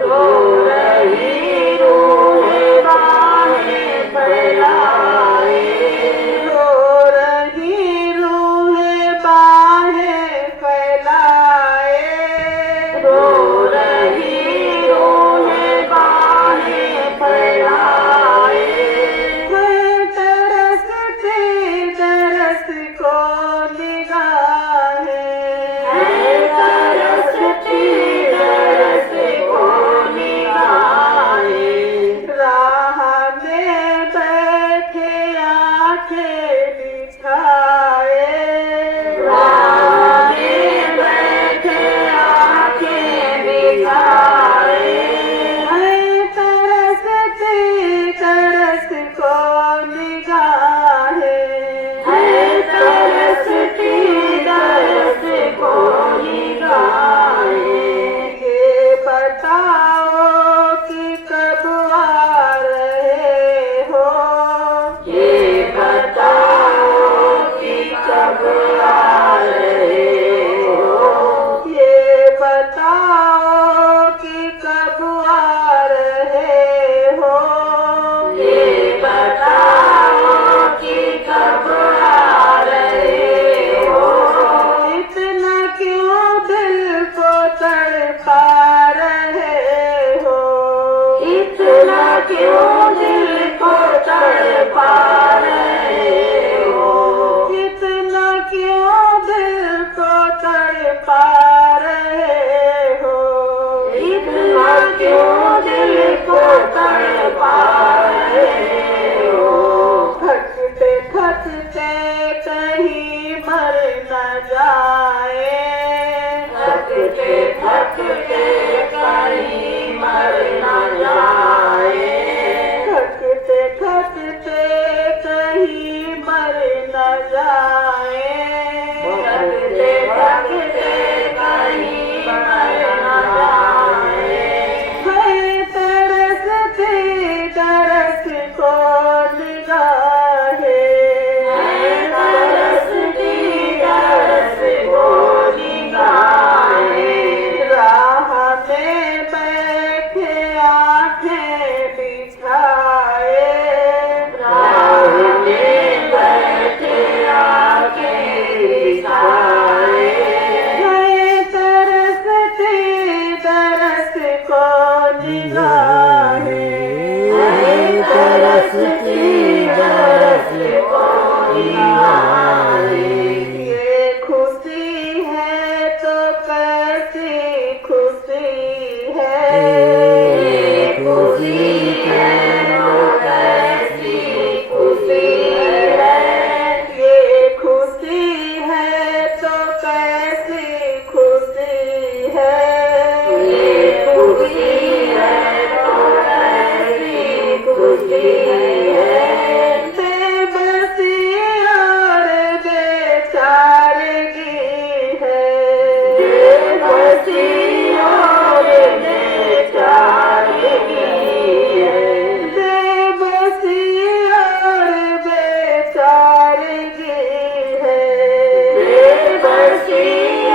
रो रही इतना क्यों दिल को तड़पा रहे हो, इतना क्यों दिल को तड़पा रहे हो, इतना क्यों दिल को तड़पा रहे हो। थकते थकते कहीं मर न जाए, थकते थकते कहीं मर न जाए, थकते थकते कहीं मर न जाए, थकते थकते कहीं मर न जाए। है तरसती तरस को निगाहे, है तरसती तरस को निगाहे। राह में बैठे आंखें बिछाए, राह में बैठे आंखें बिछाए। है तरसती तरस को निगाहे, है तरसती तरस को निगाहे। ये खुशी है तो कैसी खुशी है, ये खुशी है तो कैसी खुशी है, ये खुशी है तो कैसी खुशी है, ये खुशी है तो कैसी खुशी है। बेबसी और बेचारगी है, बेबसी और बेचारगी है, बेबसी और बेचारगी है, बेबसी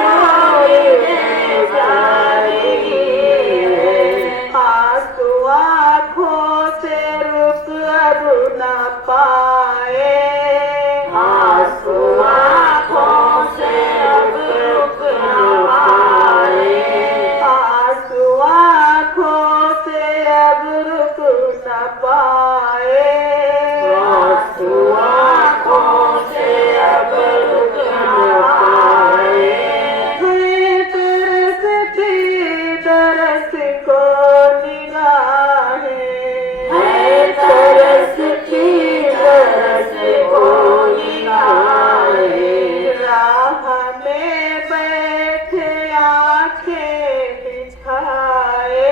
और बेचारगी है। आंसू आँखों से रुक अब न पाए, आंसू आँखों से अब रुक न पाए, आंसू आँखों से अब रुक न पाए, आंसू आँखों से अब रुक न पाए। है तरसती तरस को निगाहे, है तरसती तरस को निगाहे। राह में बैठे आंखें बिछाए,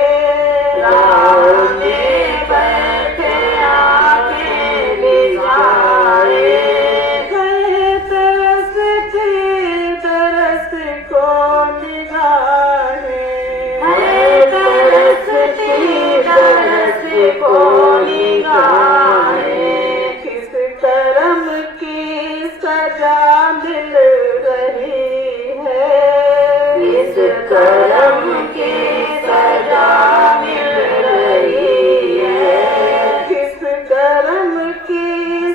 राह में बैठे आंखें बिछाए। है तरसती तरस को निगाहे, है तरसती तरस को निगाहे। किस कर्म की सजा मिल रही है, किस कर्म की सजा मिल रही है, किस कर्म की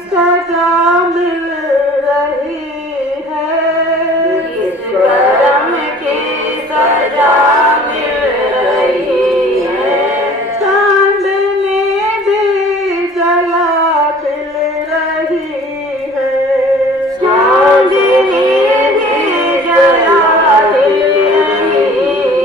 सजा मिल रही है, किस कर्म की सजा मिल रही है। चांदनी भी जला खिल रही है, चांदनी भी जला खिल रही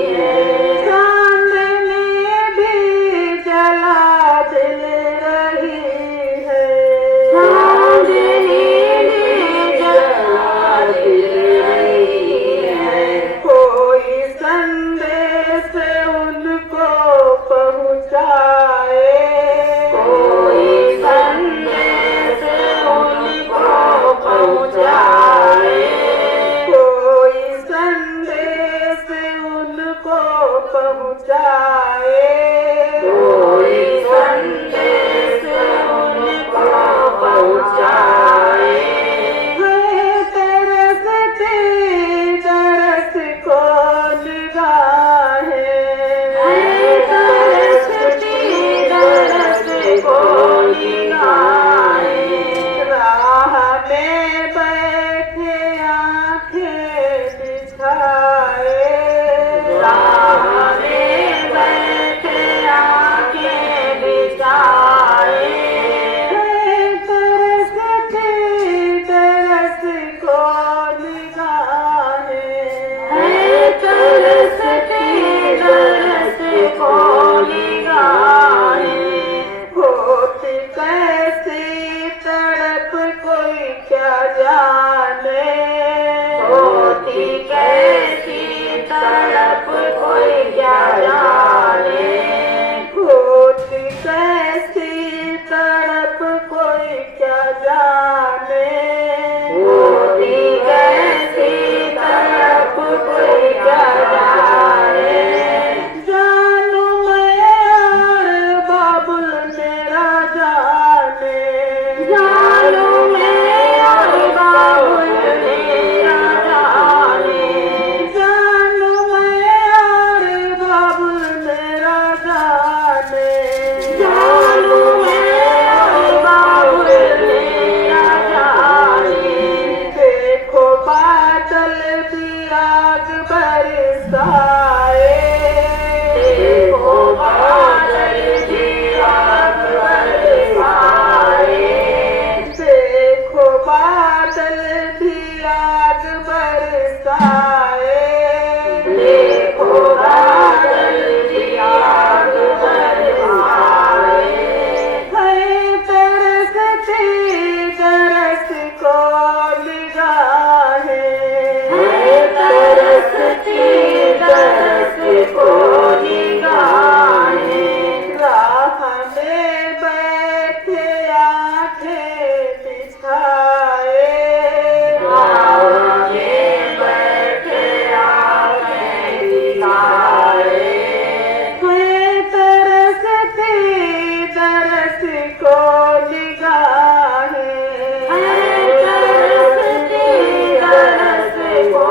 तरसी को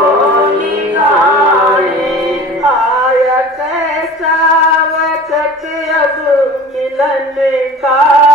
निगाहें आया कैसा वक्त अब मिलन का